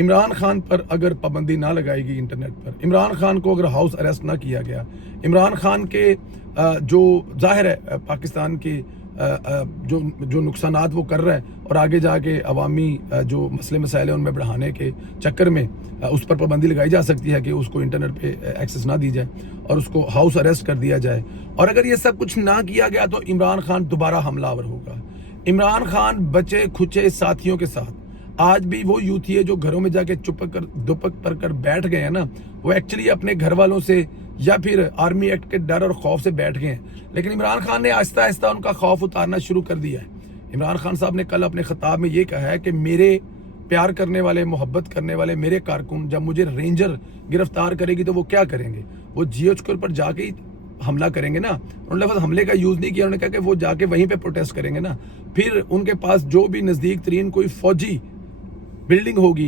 इमरान खान पर अगर पाबंदी ना लगाएगी इंटरनेट पर, इमरान खान को अगर हाउस अरेस्ट ना किया गया, इमरान खान के जो जाहिर है पाकिस्तान के जो नुकसानात वो कर रहा है और आगे जाके अवामी जो मसले मसाइल हैं उनमें बढ़ाने के चक्कर में उस पर पाबंदी लगाई जा सकती है कि उसको इंटरनेट पे एक्सेस ना दी जाए और उसको हाउस अरेस्ट कर दिया जाए। और अगर ये सब कुछ ना किया गया तो इमरान खान दोबारा हमलावर होगा। इमरान खान बचे खुचे साथियों के साथ, आज भी वो यूथ है जो घरों में जाके दुपक पर कर बैठ गए हैं ना, वो एक्चुअली अपने घर वालों से या फिर आर्मी एक्ट के डर और खौफ से बैठ गए हैं। लेकिन इमरान खान ने आहिस्ता आहिस्ता उनका खौफ उतारना शुरू कर दिया है। इमरान खान साहब ने कल अपने खिताब में ये कहा है कि मेरे प्यार करने वाले, मोहब्बत करने वाले मेरे कारकुन जब मुझे रेंजर गिरफ्तार करेगी तो वो क्या करेंगे, वो GH पर जाके ही हमला करेंगे ना। उन्होंने लफ्ज़ हमले का यूज़ नहीं किया, उन्होंने कहा कि वो जाके वहीं पे प्रोटेस्ट करेंगे ना। फिर उनके पास जो भी नज़दीक तरीन कोई फौजी बिल्डिंग होगी